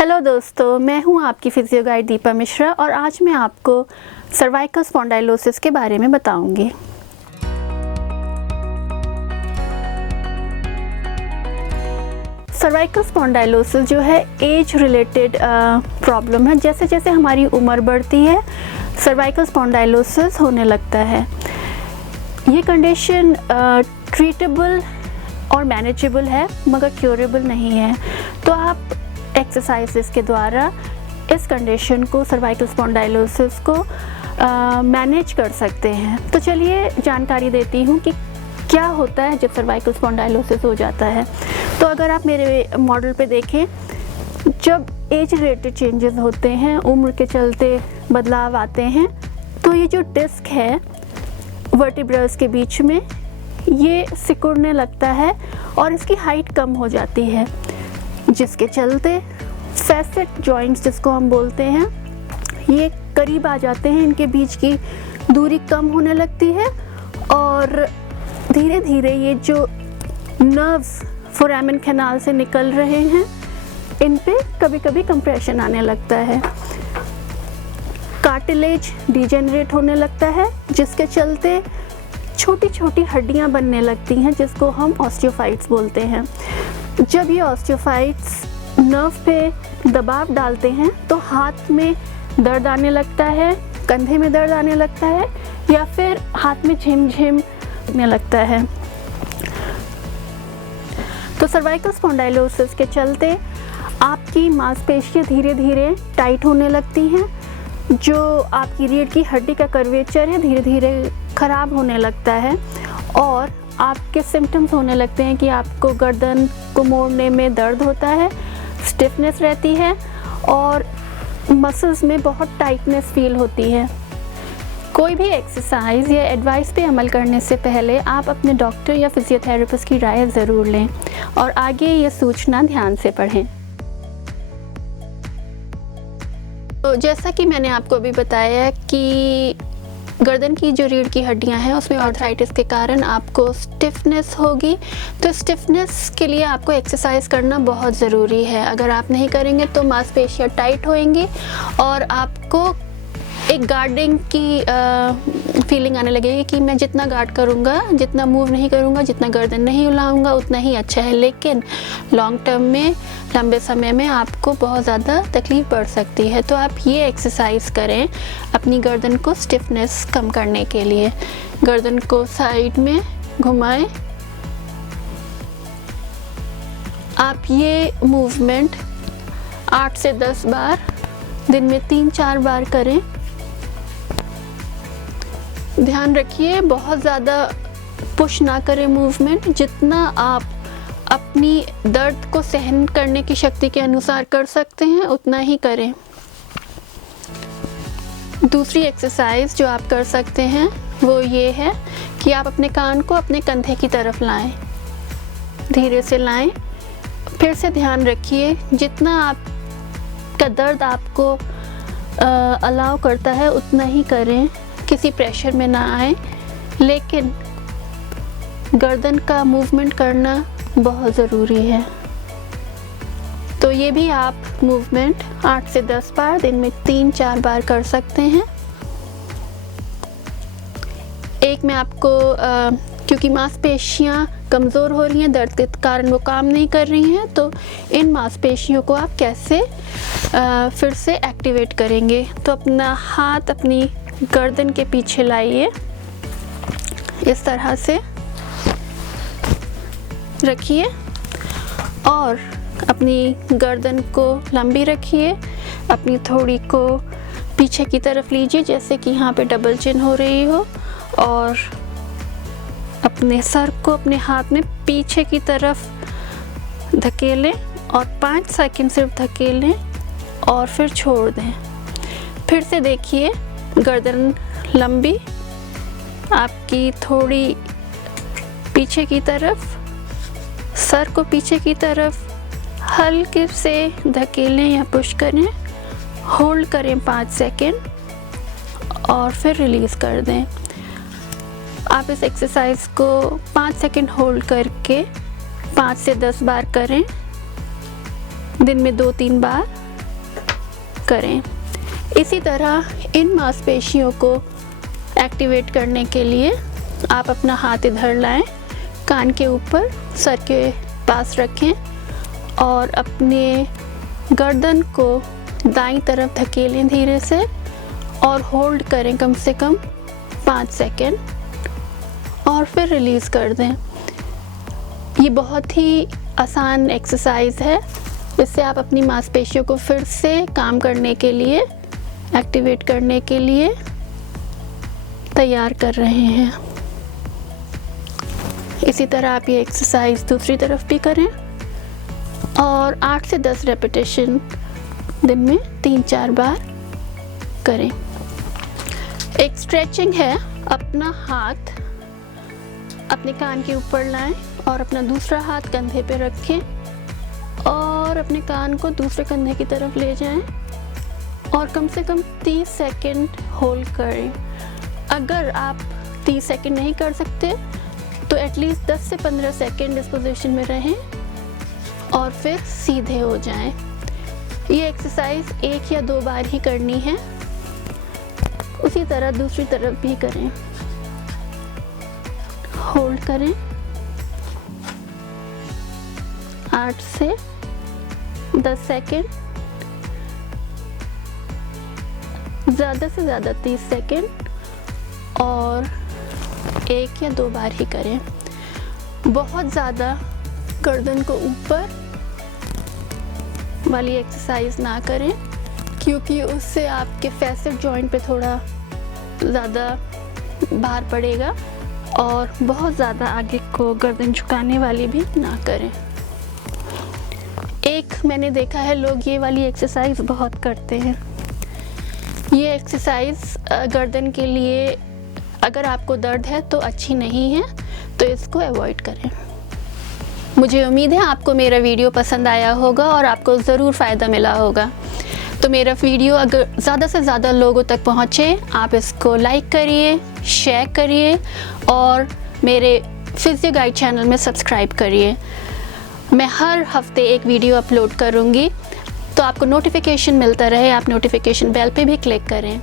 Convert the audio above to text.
Hello दोस्तों, मैं हूं आपकी फिजियो गाइड दीपा मिश्रा और आज मैं आपको सर्वाइकल स्पॉन्डाइलोसिस के बारे में बताऊंगी। सर्वाइकल स्पॉन्डाइलोसिस जो है एज रिलेटेड प्रॉब्लम है। जैसे जैसे हमारी उम्र बढ़ती है सर्वाइकल स्पॉन्डाइलोसिस होने लगता है। ये कंडीशन ट्रीटेबल और मैनेजेबल है मगर क्योरेबल नहीं है। तो आप एक्सरसाइजेस के द्वारा इस कंडीशन को, सर्वाइकल स्पॉन्डाइलोसिस को मैनेज कर सकते हैं। तो चलिए जानकारी देती हूँ कि क्या होता है जब सर्वाइकल स्पॉन्डाइलोसिस हो जाता है। तो अगर आप मेरे मॉडल पे देखें, जब एज रिलेटेड चेंजेस होते हैं, उम्र के चलते बदलाव आते हैं, तो ये जो डिस्क है वर्टिब्रल्स के बीच में, ये सिकुड़ने लगता है और इसकी हाइट कम हो जाती है, जिसके चलते फैसेट जॉइंट्स जिसको हम बोलते हैं, ये करीब आ जाते हैं। इनके बीच की दूरी कम होने लगती है और धीरे धीरे ये जो नर्व्स फोरामेन कैनाल से निकल रहे हैं, इन पे कभी कभी कंप्रेशन आने लगता है। कार्टिलेज डिजेनरेट होने लगता है, जिसके चलते छोटी छोटी हड्डियां बनने लगती हैं, जिसको हम ऑस्टियोफाइट्स बोलते हैं। जब ये ऑस्टियोफाइट्स नर्व पे दबाव डालते हैं तो हाथ में दर्द आने लगता है, कंधे में दर्द आने लगता है या फिर हाथ में झिमझिमने लगता है। तो सर्वाइकल स्पॉन्डाइलोसिस के चलते आपकी मांसपेशियां धीरे धीरे टाइट होने लगती हैं। जो आपकी रीढ़ की हड्डी का कर्वेचर है धीरे धीरे ख़राब होने लगता है और आपके सिम्टम्स होने लगते हैं कि आपको गर्दन को मोड़ने में दर्द होता है, स्टिफनेस रहती है और मसल्स में बहुत टाइटनेस फील होती है। कोई भी एक्सरसाइज या एडवाइस पे अमल करने से पहले आप अपने डॉक्टर या फिजियोथेरेपिस्ट की राय ज़रूर लें और आगे ये सूचना ध्यान से पढ़ें। तो जैसा कि मैंने आपको अभी बताया कि गर्दन की जो रीढ़ की हड्डियां हैं उसमें आर्थराइटिस के कारण आपको स्टिफनेस होगी। तो स्टिफनेस के लिए आपको एक्सरसाइज करना बहुत ज़रूरी है। अगर आप नहीं करेंगे तो मांसपेशियां टाइट होएंगी और आपको एक गार्डिंग की फीलिंग आने लगेगी कि मैं जितना गार्ड करूँगा, जितना मूव नहीं करूँगा, जितना गर्दन नहीं हिलाऊंगा उतना ही अच्छा है। लेकिन लॉन्ग टर्म में, लंबे समय में आपको बहुत ज़्यादा तकलीफ़ बढ़ सकती है। तो आप ये एक्सरसाइज करें अपनी गर्दन को स्टिफनेस कम करने के लिए। गर्दन को साइड में घुमाएं। आप ये मूवमेंट 8 से 10 बार दिन में 3-4 बार करें। ध्यान रखिए बहुत ज़्यादा पुश ना करें मूवमेंट। जितना आप अपनी दर्द को सहन करने की शक्ति के अनुसार कर सकते हैं उतना ही करें। दूसरी एक्सरसाइज जो आप कर सकते हैं वो ये है कि आप अपने कान को अपने कंधे की तरफ लाएं, धीरे से लाएं। फिर से ध्यान रखिए जितना आपका दर्द आपको अलाउ करता है उतना ही करें, किसी प्रेशर में ना आए। लेकिन गर्दन का मूवमेंट करना बहुत ज़रूरी है। तो ये भी आप मूवमेंट 8 से 10 बार दिन में 3-4 बार कर सकते हैं। एक में आपको क्योंकि मांसपेशियां कमज़ोर हो रही हैं, दर्द के कारण वो काम नहीं कर रही हैं, तो इन मांसपेशियों को आप कैसे फिर से एक्टिवेट करेंगे। तो अपना हाथ अपनी गर्दन के पीछे लाइए, इस तरह से रखिए और अपनी गर्दन को लंबी रखिए। अपनी थोड़ी को पीछे की तरफ लीजिए, जैसे कि यहाँ पे डबल चिन हो रही हो, और अपने सर को अपने हाथ में पीछे की तरफ धकेलें और 5 सेकंड सिर्फ धकेलें और फिर छोड़ दें। फिर से देखिए, गर्दन लंबी, आपकी थोड़ी पीछे की तरफ, सर को पीछे की तरफ हल्के से धकेलें या पुश करें, होल्ड करें 5 सेकंड और फिर रिलीज़ कर दें। आप इस एक्सरसाइज को 5 सेकंड होल्ड करके 5 से 10 बार करें, दिन में 2-3 बार, करें। इसी तरह इन मांसपेशियों को एक्टिवेट करने के लिए आप अपना हाथ इधर लाएं, कान के ऊपर सर के पास रखें और अपने गर्दन को दाईं तरफ धकेलें धीरे से और होल्ड करें कम से कम 5 सेकेंड और फिर रिलीज़ कर दें। ये बहुत ही आसान एक्सरसाइज है, इससे आप अपनी मांसपेशियों को फिर से काम करने के लिए, एक्टिवेट करने के लिए तैयार कर रहे हैं। इसी तरह आप ये एक्सरसाइज दूसरी तरफ भी करें और 8 से 10 रेपिटेशन दिन में 3-4 बार करें। एक स्ट्रेचिंग है, अपना हाथ अपने कान के ऊपर लाएं और अपना दूसरा हाथ कंधे पे रखें और अपने कान को दूसरे कंधे की तरफ ले जाएं और कम से कम 30 सेकंड होल्ड करें। अगर आप 30 सेकंड नहीं कर सकते तो एटलीस्ट 10 से 15 सेकंड इस पोजीशन में रहें और फिर सीधे हो जाएं। ये एक्सरसाइज 1 या 2 बार ही करनी है। उसी तरह दूसरी तरफ भी करें। होल्ड करें 8 से 10 सेकंड, ज़्यादा से ज़्यादा 30 सेकंड और 1 या 2 बार ही करें। बहुत ज़्यादा गर्दन को ऊपर वाली एक्सरसाइज ना करें क्योंकि उससे आपके फैसेट जॉइंट पे थोड़ा ज़्यादा भार पड़ेगा और बहुत ज़्यादा आगे को गर्दन झुकाने वाली भी ना करें। एक मैंने देखा है, लोग ये वाली एक्सरसाइज बहुत करते हैं। ये एक्सरसाइज गर्दन के लिए अगर आपको दर्द है तो अच्छी नहीं है, तो इसको अवॉइड करें। मुझे उम्मीद है आपको मेरा वीडियो पसंद आया होगा और आपको ज़रूर फ़ायदा मिला होगा। तो मेरा वीडियो अगर ज़्यादा से ज़्यादा लोगों तक पहुँचे, आप इसको लाइक करिए, शेयर करिए और मेरे फिजियो गाइड चैनल में सब्सक्राइब करिए। मैं हर हफ्ते एक वीडियो अपलोड करूँगी, तो आपको नोटिफिकेशन मिलता रहे, आप नोटिफिकेशन बेल पे भी क्लिक करें।